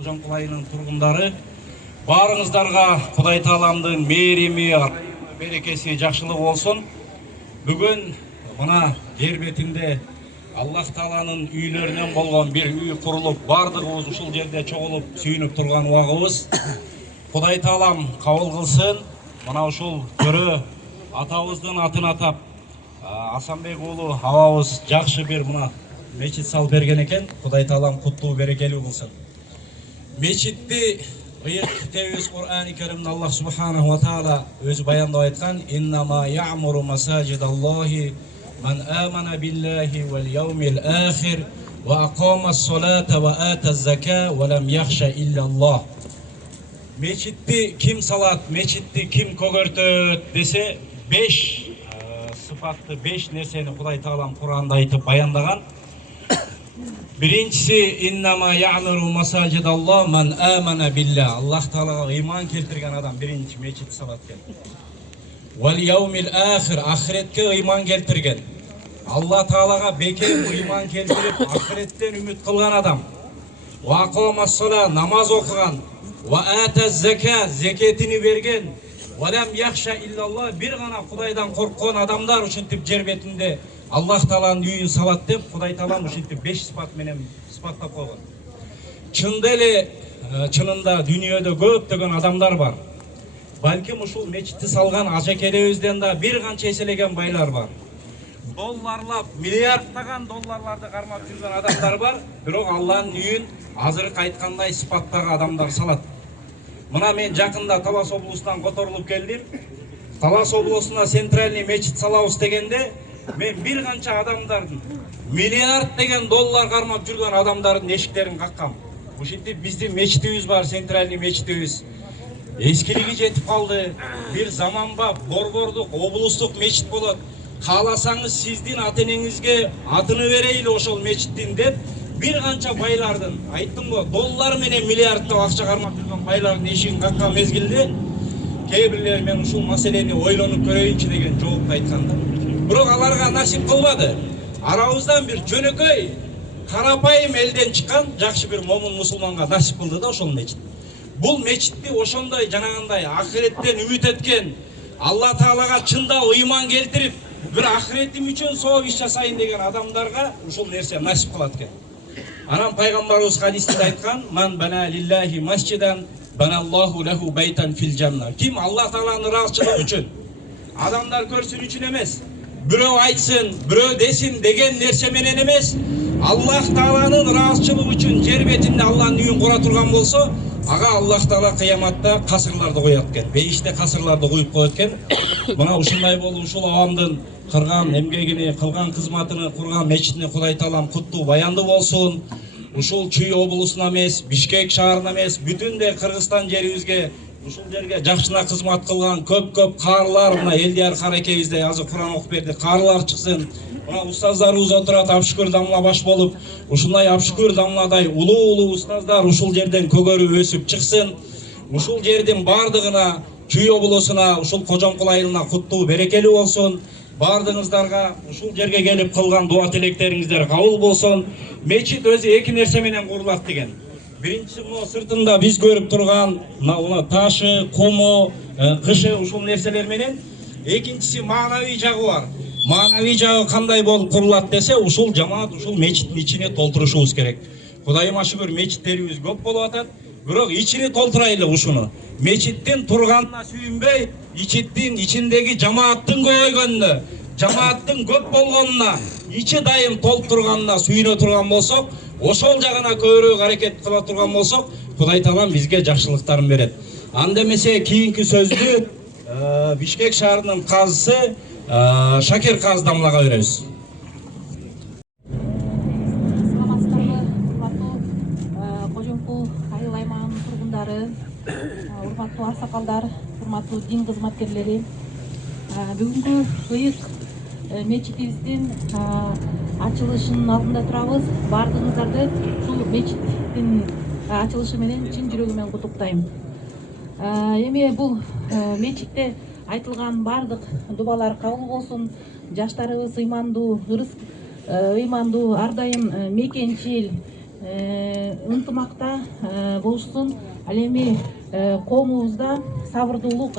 Қожамқұлайының тұрғындары, барыңыздарға Құдай Тағаламдың мейірімі, берекесі, жақсылығы болсын. Бүгін мына жер бетінде Аллах Тағаланың үйлерінен болған бір үй құрылып, бардығымыз ушул жерде чогулуп сүйініп тұрған уағыбыз. Құдай Тағалам қабыл қылсын. Мына ушул төрө атабыздың атын атап, Асанбек уулу абабыз жакшы бир мына мечит салып берген экен. Құдай Тағалам куттуу берекелүү кылсын. Мечитти ыйык китебибиз Кур'ан-ы Каримде Аллах Субханаху ва Таала өзү баяндап айткан: "Иннама я'муру масажидаллахи ман амана биллахи вал яумил ахир ва акамас-салата ва атаз-зака ва лам яхша иллаллах." Мечитти ким салат, мечитти ким көгөртөт десе, 5 сыфатты, 5 нерсени Кудай Таалам Кур'анда айтып баяндаган. Биринчиси иннама я'муру масажидаллах ман амана биллах. Аллах Таалага ыйман келтирген адам биринчи мечит салат экен. Вал яумил ахир, ахиретке ыйман келтирген. Аллах Таалага бекем ыйман келтирип, ахиреттен үмүт кылган адам. Ва акамас-сала, намаз окуган. Ва атаз-зака, закетини берген. Ва лам яхша иллаллах, бир гана Кудайдан корккон адамдар ушинтип жер бетинде Аллах Тааланын үйүн салат деп Кудай Таалам ушинтип 5 сыпат менен сыпаттап койгон. Чында эле чынында дүйнөдө көптөгөн адамдар бар. Балким ушул мечитти салган ажакелебизден да бир канча эселеген байлар бар. Долларлап, миллиардтаган долларларды кармап жүргөн адамдар бар, бирок Алланын үйүн азыркы айткандай сыпаттагы адамдар салат. Мына мен жакында Талас облусунан которулуп келдим. Талас облусуна центральный мечит салабыз дегенде мен бир канча адамдардын миллиард деген доллар кармап жүргөн адамдардын эшиктерин каккам. Ушинтип биздин мечитибиз бар, центральный мечитибиз. Эскилиги жетип калды. Бир заманба борбордук, облустук мечит болот. Кааласаңыз сиздин ата-энеңизге атыны берейли ошол мечиттин деп бир канча байлардын, айттым го, доллар менен миллиарддап акча кармап жүргөн байлардын эшигин каккан мезгилде кээ бирлер мен ушул маселени ойлонуп көрөйүнчү деген жоопту айтканда. Бирок аларга насип кылбады. Арабыздан бир жөнөкөй, карапайым элден чыккан жакшы бир момун мусулманга насип кылды да ошол мечит. Бул мечитти ошондой жанагындай ахиреттен үмүт эткен, Алла Таалага чында ыйман келтирип, бир ахиретим үчүн сооп иш жасайын деген адамдарга ушул нерсе насип кылат экен. Анан пайгамбарыбыз хадисинде айткан: "Ман бана лиллахи масжидан баналлаху лаху байтан фил жанна." Ким Алла Тааланын ыраазычылыгы үчүн, адамдар көрсүн үчүн эмес, бирөө айтсын, бирөө десин деген нерсе менен эмес, Аллах Тааланын ыраазычылыгы үчүн жер бетинде Алланын үйүн кура турган болсо, ага Аллах Таала кыяматта касырларды коет экен, бейиште касырларды коюп коет экен. Мына ушундай болуп ушул авамдын кырган эмгегини, кылган кызматыны, курган мечитине Кудай Таалам куттуу баянды болсун. Ушул Чүй облусуна эмес, Бишкек шаарына эмес, бүтүндөй Кыргызстан жерибизге, ушул жерге жакшына кызмат кылган көп каарылар, мына Элдияр Каракебизде азыр Куран окуп берди, каарылар чыксын. Мына устаздарыбыз отурат, Абшүкүр Дамла баш болуп, ушундай Абшүкүр Дамладай улуу устаздар ушул жерден көгөрүп өсүп чыксын. Ушул жердин бардыгына, Чүй облусуна, ушул Кожомкул куттуу берекелүү болсун. Бардыгыңыздарга ушул жерге келип кылган дуа тилектериңиздер кабыл болсун. Мечит өзү эки нерсе менен курулат деген. Биринчиси мына сыртында биз көрүп турган мына ташы, куму, кышы ушул нерселер менен. Экинчиси маанавий жагы бар. Маанавий жагы кандай болуп курулат десе, ушул жамаат ушул мечиттин ичине толтурушубуз керек. Кудайыма шүгүр, мечиттерибиз көп болуп атат. Бирок ичини толтурайлы ушуну. Мечиттин турганына сүйүнбөй, ичиттин ичиндеги жамааттын көбөйгөнүнө, жамааттын көп болгонуна, ичи дайым толуп турганына сүйүнө турган болсок, ошол жагына көбүрөөк аракет кыла турган болсок, Кудай Таалам бизге жакшылыктарын берет. Анда эмесе кийинки сөздү Бишкек шаарынын казысы Шакир Каз Дамлага беребиз. Кожомкул айыл аймагынын тургундары, урматтуу аксакалдар, урматтуу дин кызматкерлери, бүгүнкү ыйык мечитибиздин ачылышынын алдында турабыз. Баардыгыңыздарды ушул мечиттин ачылышы менен чын жүрөгүмөн куттуктайм. Эми бул мечитте айтылган баардык дубалар кабыл болсун. Жаштарыбыз ыймандуу, ыймандуу, ар дайым мекенчил, ынтымакта болушсун. Ал эми коомубузда сабырдуулук